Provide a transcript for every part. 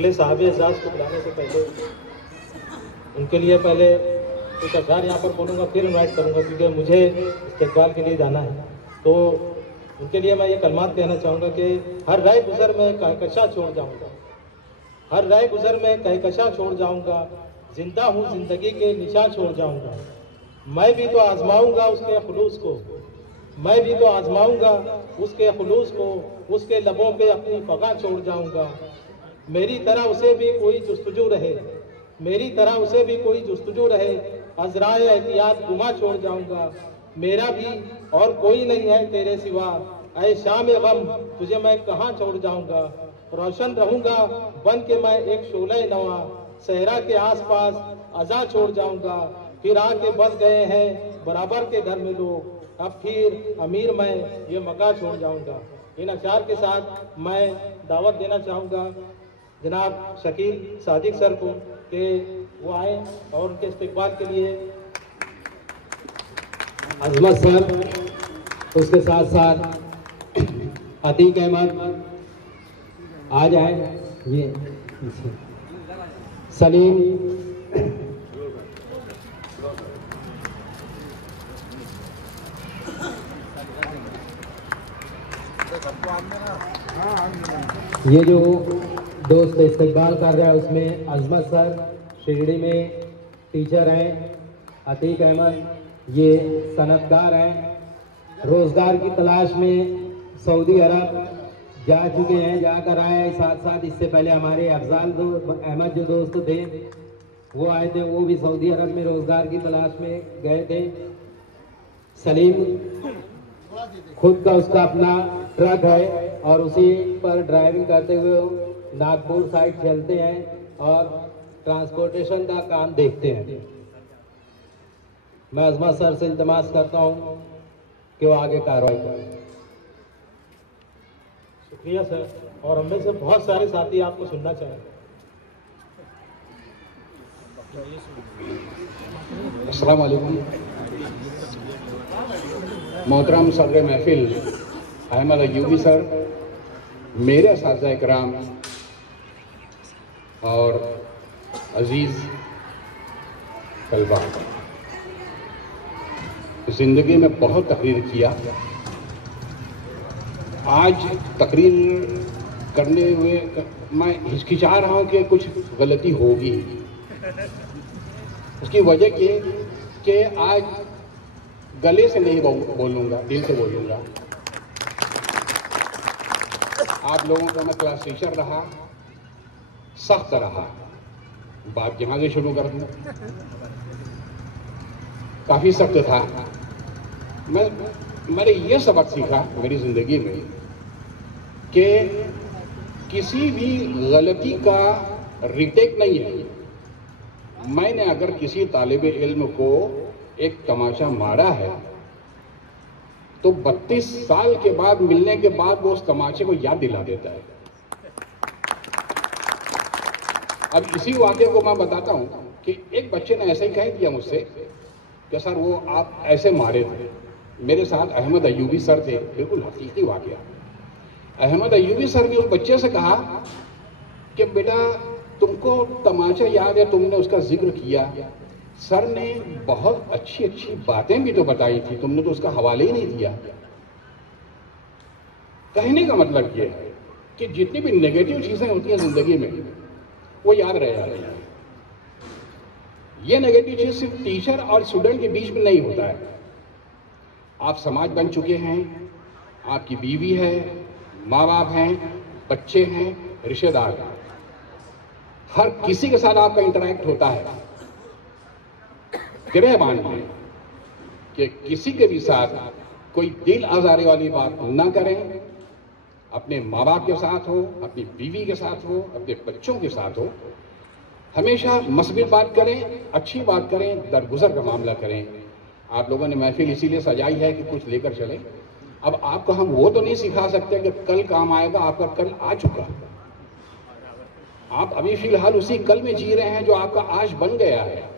अगले साहब एजाज को बुलाने से पहले उनके लिए पहले कुछ अशआर यहाँ पर बोलूँगा, फिर इनवाइट करूँगा, क्योंकि मुझे इस्तिकबाल के लिए जाना है। तो उनके लिए मैं ये कलमात कहना चाहूँगा कि हर राह गुज़र में कहकशा छोड़ जाऊँगा, हर राह गुज़र में कहकशा छोड़ जाऊँगा, जिंदा हूँ जिंदगी के निशा छोड़ जाऊँगा। मैं भी तो आजमाऊँगा उसके खुलूस को, मैं भी तो आजमाऊँगा उसके खुलूस को, उसके लबों पे अपनी फगा छोड़ जाऊँगा। मेरी तरह उसे भी कोई जुस्तजू रहे, मेरी तरह उसे भी कोई जुस्तजू रहे, अज़राए एहतियात गुमा छोड़ जाऊँगा। मेरा भी और कोई नहीं है तेरे सिवा, ऐ शाम गम तुझे मैं कहाँ छोड़ जाऊँगा। रोशन रहूँगा बन के मैं एक शोले नवा, सहरा के आसपास अज़ा छोड़ जाऊँगा। फिर आके बस गए हैं बराबर के घर में लोग, अब फिर अमीर मैं ये मका छोड़ जाऊँगा। इन अशार के साथ मैं दावत देना चाहूँगा जनाब शकील सादिक सर को कि वो आए और उनके इस्तिकबाल के लिए अजमत सर, उसके साथ साथ अतीक अहमद आ जाए, ये सलीम, ये जो दोस्त इस्तिकबाल कर रहा है उसमें अजमत सर शिरडी में टीचर हैं, अतीक अहमद ये सनतकार हैं, रोज़गार की तलाश में सऊदी अरब जा चुके हैं, जाकर आए हैं। साथ साथ इससे पहले हमारे अफजाल अहमद जो दोस्त थे वो आए थे, वो भी सऊदी अरब में रोज़गार की तलाश में गए थे। सलीम खुद का उसका अपना ट्रक है और उसी पर ड्राइविंग करते हुए नागपुर साइड चलते हैं और ट्रांसपोर्टेशन का काम देखते हैं। मैं अजमत सर से इल्तमास करता हूं कि वो आगे कार्रवाई करें। शुक्रिया सर, और हमें से बहुत सारे साथी आपको सुनना चाहेंगे। अस्सलाम वालेकुम। मोहतरम सदर महफिल अहमद अय्यूबी सर, मेरे असातिज़ा इकराम और अजीज़ तलबा, ज़िंदगी में बहुत तकरीर किया। आज तकरीर करने हुए मैं हिचकिचा रहा हूँ कि कुछ गलती होगी। उसकी वजह कि आज गले से नहीं बोलूँगा, दिल से बोलूँगा। आप लोगों का मैं क्लास टीचर रहा, सख्त रहा। बात यहाँ से शुरू कर दूँ, काफ़ी सख्त था। मैंने ये सबक सीखा मेरी ज़िंदगी में कि किसी भी गलती का रिटेक नहीं है। मैंने अगर किसी तालिब इल्म को एक तमाचा मारा है तो 32 साल के बाद मिलने के बाद वो उस तमाचे को याद दिला देता है। अब इसी वाक़े को मैं बताता हूँ कि एक बच्चे ने ऐसे ही कह दिया मुझसे कि सर वो आप ऐसे मारे थे। मेरे साथ अहमद अय्यूबी सर थे, बिल्कुल हकीकी वाक़या। अहमद अय्यूबी सर ने उस बच्चे से कहा कि बेटा तुमको तमाचा याद है, तुमने उसका जिक्र किया, सर ने बहुत अच्छी अच्छी बातें भी तो बताई थी, तुमने तो उसका हवाले ही नहीं दिया। कहने का मतलब ये है कि जितनी भी नेगेटिव चीज़ें होती हैं ज़िंदगी में वो याद रह जाती हैं। ये नेगेटिव चीज़ सिर्फ टीचर और स्टूडेंट के बीच में नहीं होता है। आप समाज बन चुके हैं, आपकी बीवी है, माँ बाप हैं, बच्चे हैं, रिश्तेदार हैं, हर किसी के साथ आपका इंटरैक्ट होता है। ग्रह बांधिए कि किसी के भी साथ कोई दिल आज़ारी वाली बात ना करें। अपने माँ बाप के साथ हो, अपनी बीवी के साथ हो, अपने बच्चों के साथ हो, हमेशा मस्बित बात करें, अच्छी बात करें, दरगुजर का मामला करें। आप लोगों ने महफिल इसीलिए सजाई है कि कुछ लेकर चले। अब आपको हम वो तो नहीं सिखा सकते कि कल काम आएगा, आपका कल आ चुका। आप अभी फिलहाल उसी कल में जी रहे हैं जो आपका आज बन गया है।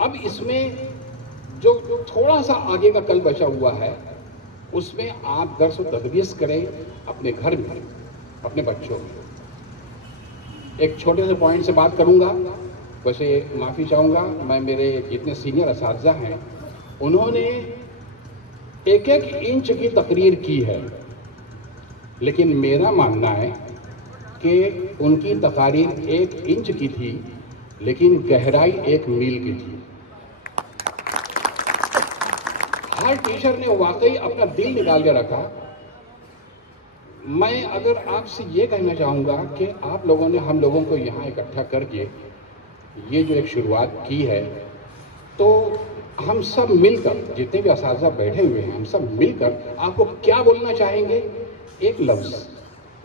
अब इसमें जो थोड़ा सा आगे का कल बचा हुआ है उसमें आप दर्स व तदरीस करें अपने घर में, अपने बच्चों में। एक छोटे से पॉइंट से बात करूंगा। वैसे माफ़ी चाहूँगा, मैं मेरे जितने सीनियर असातिज़ा हैं उन्होंने एक एक इंच की तकरीर की है, लेकिन मेरा मानना है कि उनकी तकारीर 1 इंच की थी, लेकिन गहराई 1 मील की थी। हर टीचर ने वाकई अपना दिल निकाल के रखा। मैं अगर आपसे ये कहना चाहूँगा कि आप लोगों ने हम लोगों को यहाँ इकट्ठा करके ये जो एक शुरुआत की है, तो हम सब मिलकर, जितने भी असातिज़ा बैठे हुए हैं, हम सब मिलकर आपको क्या बोलना चाहेंगे। एक लफ्ज़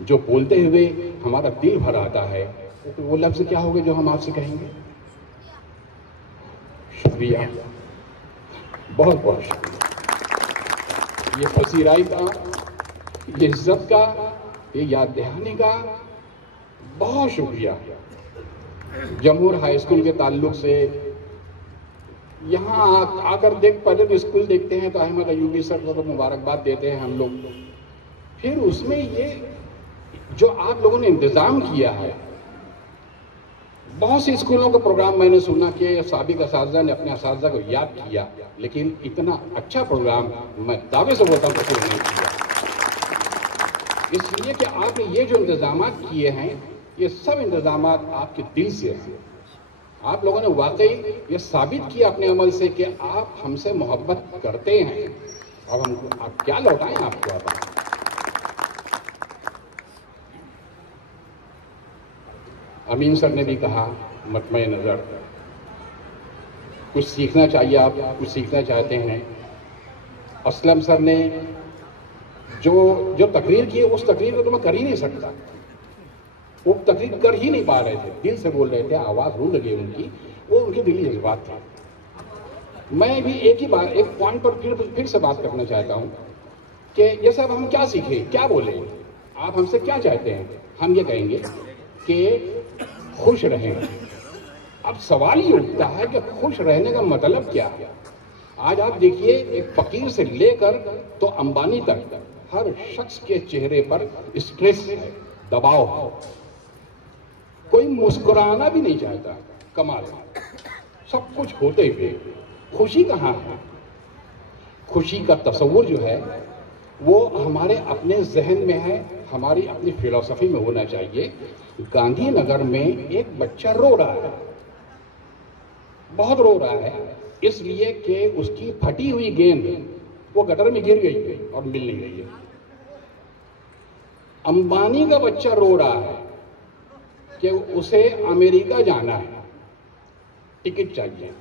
जो बोलते हुए हमारा दिल भर आता है, तो वो लफ्ज़ क्या होगा जो हम आपसे कहेंगे? शुक्रिया, बहुत बहुत शुक्रिया। ये पसीराई का, ये इज्जत का, ये याद दहानी का बहुत शुक्रिया। जमूर हाई स्कूल के ताल्लुक से यहाँ आकर पहले तो स्कूल देखते हैं तो अहमद अयूबी सर को तो मुबारकबाद देते हैं हम लोग। फिर उसमें ये जो आप लोगों ने इंतज़ाम किया है, बहुत सी स्कूलों का प्रोग्राम मैंने सुना कि साबिक असातिज़ा ने अपने असातिज़ा को याद किया, लेकिन इतना अच्छा प्रोग्राम मैं दावे से बोलता हूँ कि नहीं किया। इसलिए कि आपने ये जो इंतज़ाम किए हैं, ये सब इंतज़ाम आपके दिल से हैं। आप लोगों ने वाकई ये साबित किया अपने अमल से कि आप हमसे मोहब्बत करते हैं। अब हम आप क्या लौटाएं आपको। आप अमीन सर ने भी कहा, मतमे नज़र, कुछ सीखना चाहिए, आप कुछ सीखना चाहते हैं। असलम सर ने जो तकरीर की, उस तकरीर को तो मैं कर ही नहीं सकता। वो तकरीर कर ही नहीं पा रहे थे, दिल से बोल रहे थे, आवाज़ रू लगी उनकी, वो उनके दिली जज्बात थे। मैं भी एक ही बार एक पॉइंट पर फिर से बात करना चाहता हूँ कि ये सब हम क्या सीखें, क्या बोलें, आप हमसे क्या चाहते हैं। हम ये कहेंगे कि खुश रहें। अब सवाल ये उठता है कि खुश रहने का मतलब क्या है। आज आप देखिए, एक फकीर से लेकर तो अंबानी तक हर शख्स के चेहरे पर स्ट्रेस है, दबाव है। कोई मुस्कुराना भी नहीं चाहता। कमाल है, सब कुछ होते हुए खुशी कहाँ है। खुशी का तस्वुर जो है वो हमारे अपने जहन में है, हमारी अपनी फिलॉसफी में होना चाहिए। गांधीनगर में एक बच्चा रो रहा है, बहुत रो रहा है, इसलिए कि उसकी फटी हुई गेंद वो गटर में गिर गई है और मिल नहीं रही है। अंबानी का बच्चा रो रहा है कि उसे अमेरिका जाना है, टिकट चाहिए।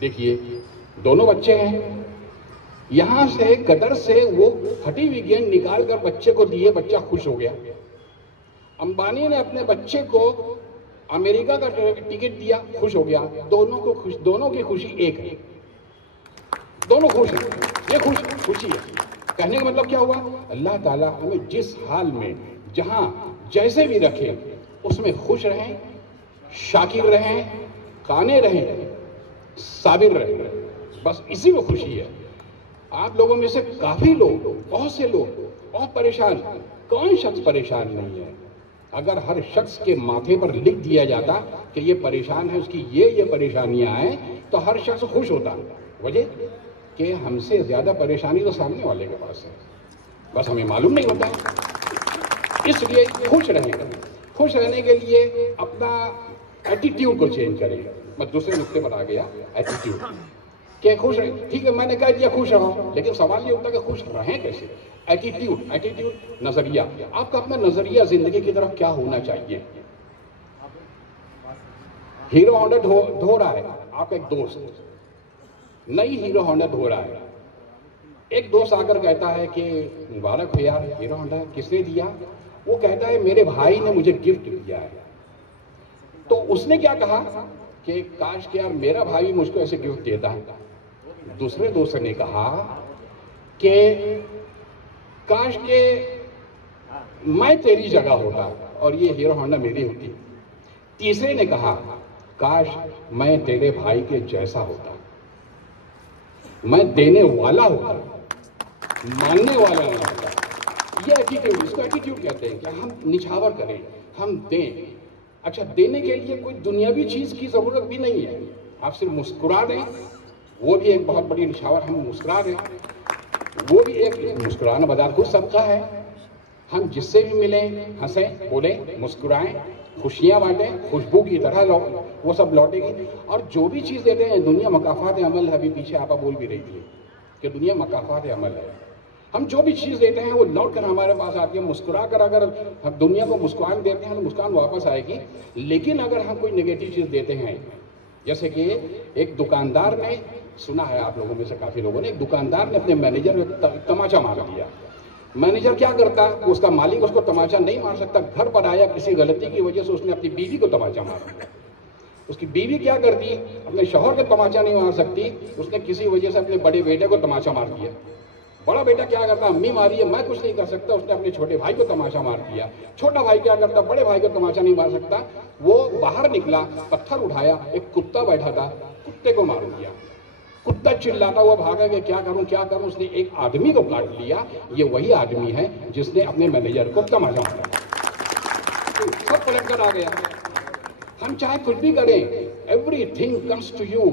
देखिए, दोनों बच्चे हैं, यहां से गटर से वो फटी हुई गेंद निकाल कर बच्चे को दिए, बच्चा खुश हो गया। अंबानी ने अपने बच्चे को अमेरिका का टिकट दिया, खुश हो गया। दोनों की खुशी एक है, दोनों खुश हैं। ये खुशी है। कहने का मतलब क्या हुआ, अल्लाह ताला हमें जिस हाल में जहां जैसे भी रखे उसमें खुश रहें, शाकिर रहें, काने रहें, साबिर रहें। बस इसी में खुशी है। आप लोगों में से काफी लोग, बहुत से लोग बहुत परेशान। कौन शख्स परेशान नहीं है। अगर हर शख्स के माथे पर लिख दिया जाता कि ये परेशान है, उसकी ये परेशानियां हैं, तो हर शख्स खुश होता। वजह कि हमसे ज्यादा परेशानी तो सामने वाले के पास है, बस हमें मालूम नहीं होता। इसलिए खुश रहें। खुश रहने के लिए अपना एटीट्यूड को चेंज करें। मैं दूसरे नुक्ते पर आ गया, एटीट्यूड कि खुश रहें। ठीक है, मैंने कह दिया खुश रहो, लेकिन सवाल ये होता है कि खुश रहें कैसे। एटीट्यूड नजरिया, आपका अपना नजरिया जिंदगी की तरफ क्या होना चाहिए। हीरो होंडा धो रहा है आपका एक दोस्त, नई हीरो होंडा धो रहा है। एक दोस्त आकर कहता है कि मुबारक हो यार, हीरो होंडा किसने दिया। वो कहता है मेरे भाई ने मुझे गिफ्ट दिया है। तो उसने क्या कहा कि काश कि यार मेरा भाई मुझको ऐसे गिफ्ट देता है। दूसरे दोस्त ने कहा कि काश के मैं तेरी जगह होता और ये हीरो होंडा मेरी होती। तीसरे ने कहा काश मैं तेरे भाई के जैसा होता, मैं देने वाला होता, मानने वाला ना होता। ये एटीट्यूड, इसको एटीट्यूड कहते हैं कि हम निछावर करें। हम दें। अच्छा, देने के लिए कोई दुनियावी चीज की जरूरत भी नहीं है, आप सिर्फ मुस्कुरा दें, वो भी एक बहुत बड़ी निछावर। हम मुस्कुरा दें, वो भी एक मुस्कुराना बाजार खुद सबका है। हम जिससे भी मिलें, हंसें, बोलें, मुस्कुराएं, खुशियां बांटें, खुशबू की तरह वो सब लौटेगी। और जो भी चीज़ देते हैं, दुनिया मकाफात अमल है। अभी पीछे आपा बोल भी रही थी कि दुनिया मकाफात अमल है। हम जो भी चीज़ देते हैं वो लौट कर हमारे पास आती है। मुस्कुरा कर अगर हम दुनिया को मुस्कान देते हैं तो मुस्कान वापस आएगी। लेकिन अगर हम कोई नेगेटिव चीज़ देते हैं, जैसे कि एक दुकानदार ने, सुना है आप लोगों में से काफ़ी लोगों ने, एक दुकानदार ने अपने मैनेजर को तमाचा मार दिया। मैनेजर क्या करता, उसका मालिक उसको तमाचा नहीं मार सकता। घर पर आया, किसी गलती की वजह से उसने अपनी बीवी को तमाचा मारा। उसकी बीवी क्या करती, अपने शौहर को तमाचा नहीं मार सकती, उसने किसी वजह से अपने बड़े बेटे को तमाचा मार दिया। बड़ा बेटा क्या करता, अम्मी मारी है, मैं कुछ नहीं कर सकता, उसने अपने छोटे भाई को तमाचा मार दिया। छोटा भाई क्या करता, बड़े भाई को तमाचा नहीं मार सकता, वो बाहर निकला, पत्थर उठाया, एक कुत्ता बैठा था, कुत्ते को मार दिया। कुत्ता चिल्लाता हुआ भागा कि क्या करूं क्या करूं, उसने एक आदमी को काट लिया। ये वही आदमी है जिसने अपने मैनेजर को तमाचा मारा। सब पलट कर आ गया। हम चाहे कुछ भी करें, everything comes to you,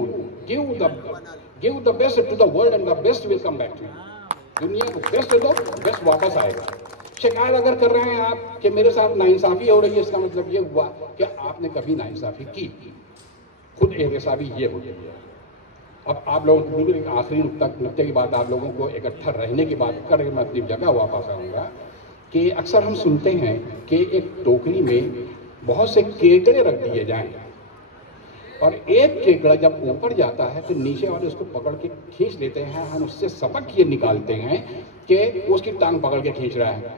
give the best to the world and the best will come back to you. दुनिया को बेस्ट दो, बेस्ट वापस आएगा। शिकायत अगर कर रहे हैं आप कि मेरे साथ नाइंसाफी हो रही है, इसका मतलब ये हुआ कि आपने कभी नाइंसाफी की, खुद एहसाबी ये हो गई है। अब आप लोगों को बिल्कुल आखिरी नुक्ते की बात आप लोगों को इकट्ठा रहने की बात करके मैं अपनी जगह वापस आऊँगा कि अक्सर हम सुनते हैं कि एक टोकरी में बहुत से केकड़े रख दिए जाएं और एक केकड़ा जब ऊपर जाता है तो नीचे वाले उसको पकड़ के खींच लेते हैं। हम उससे सबक ये निकालते हैं कि उसकी टांग पकड़ के खींच रहा है,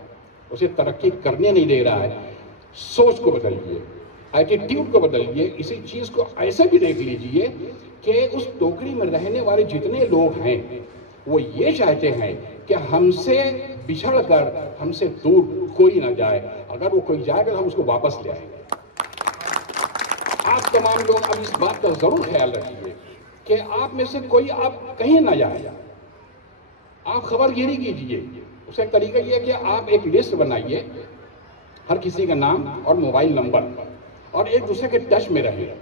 उसे तरक्की करने नहीं दे रहा है। सोच को बदलिए, एटीट्यूड को बदलिए। इसी चीज को ऐसे भी देख लीजिए कि उस टोकरी में रहने वाले जितने लोग हैं वो ये चाहते हैं कि हमसे बिछड़ कर, हमसे दूर कोई ना जाए। अगर वो कोई जाएगा तो हम उसको वापस ले आएंगे। आप तमाम लोग अब इस बात का जरूर ख्याल रखिए कि आप में से कोई आप कहीं ना जाए। आप खबरगिरी कीजिए। उसका तरीका यह है कि आप एक लिस्ट बनाइए, हर किसी का नाम और मोबाइल नंबर, और एक दूसरे के टच में रहें,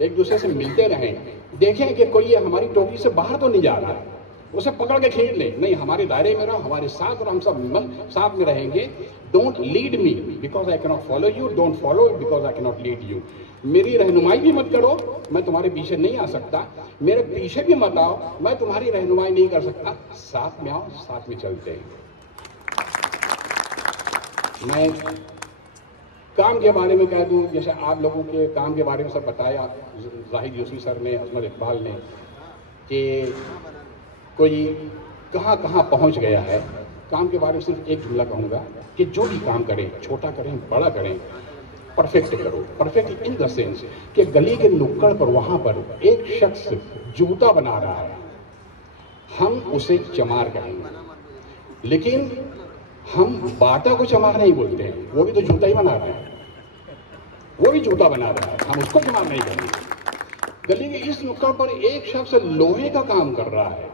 एक दूसरे से मिलते रहें। देखें कि कोई हमारी टोकरी से बाहर तो नहीं जा रहा है, उसे पकड़ के खींच ले, नहीं हमारे दायरे में रहो, हमारे साथ, और हम सब साथ में रहेंगे। Don't lead me because I cannot follow you, don't follow because I cannot lead you. मेरी रहनुमाई भी मत करो, मैं तुम्हारे पीछे नहीं आ सकता। मेरे पीछे भी मत आओ, मैं तुम्हारी रहनुमाई नहीं कर सकता। साथ में आओ, साथ में चलते हैं। मैं काम के बारे में कह दूं, जैसे आप लोगों के काम के बारे में सब बताया जाहिद यूसुफ सर ने, अजमल इकबाल ने, कि कोई कहाँ कहाँ पहुँच गया है। काम के बारे में सिर्फ एक जुमला कहूँगा कि जो भी काम करें, छोटा करें, बड़ा करें, परफेक्ट करो। परफेक्ट इन द सेंस कि गली के नुक्कड़ पर, वहाँ पर एक शख्स जूता बना रहा है, हम उसे चमार कहेंगे। लेकिन हम बाटा को चमार नहीं बोलते हैं, वो भी तो जूता ही बना रहा है, वो भी जूता बना रहा है, हम उसको चमार नहीं कहेंगे। गली के इस नुक्कड़ पर एक शख्स लोहे का काम कर रहा है,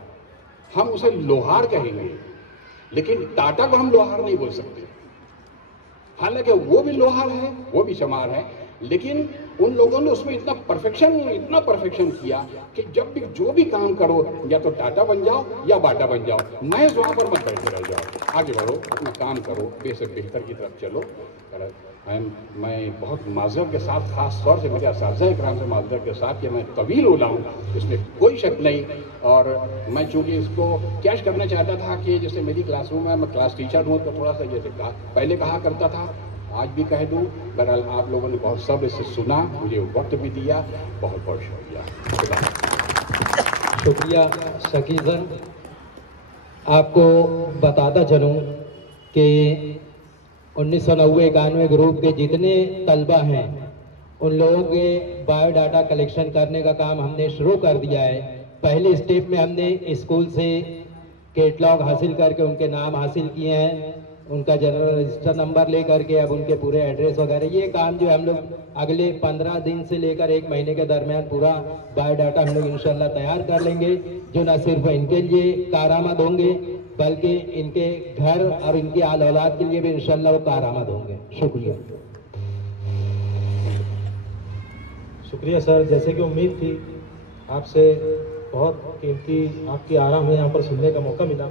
हम उसे लोहार कहेंगे। लेकिन टाटा को हम लोहार नहीं बोल सकते, हालांकि वो भी लोहार है, वो भी चमार है। लेकिन उन लोगों ने उसमें इतना परफेक्शन किया कि जब भी जो भी काम करो, या तो टाटा बन जाओ या बाटा बन जाओ, महज वहां पर मत बैठे रह जाओ। आगे बढ़ो, अपना काम करो, बेहद बेहतर की तरफ चलो। मैं बहुत माजरत के साथ, खास तौर से मेरे असातिज़ा इकराम से माजरत के साथ कि मैं तवील हो हूँ, इसमें कोई शक नहीं। और मैं चूँकि इसको कैश करना चाहता था कि जैसे मेरी क्लासरूम में मैं क्लास टीचर हूँ, तो थोड़ा सा जैसे पहले कहा करता था, आज भी कह दूँ। बहरहाल आप लोगों ने बहुत सब्र से सुना, मुझे वक्त भी दिया, बहुत बहुत शुक्रिया। शुक्रिया शकीज़न। आपको बताता चलूँ कि 1990-91 ग्रुप के जितने तलबा हैं, उन लोगों के बायोडाटा कलेक्शन करने का काम हमने शुरू कर दिया है। पहले स्टेप में हमने स्कूल से कैटलॉग हासिल करके उनके नाम हासिल किए हैं, उनका जनरल रजिस्टर नंबर लेकर के अब उनके पूरे एड्रेस वगैरह। ये काम जो है हम लोग अगले 15 दिन से लेकर 1 महीने के दरमियान पूरा बायोडाटा हम लोग इंशाल्लाह तैयार कर लेंगे, जो न सिर्फ इनके लिए कारआमद होंगे बल्कि इनके घर और इनकी आल औलाद के लिए भी इंशाल्लाह वो कारआमद होंगे। शुक्रिया। शुक्रिया सर, जैसे कि उम्मीद थी आपसे बहुत कीमती आपकी आरा हमें यहाँ पर सुनने का मौका मिला।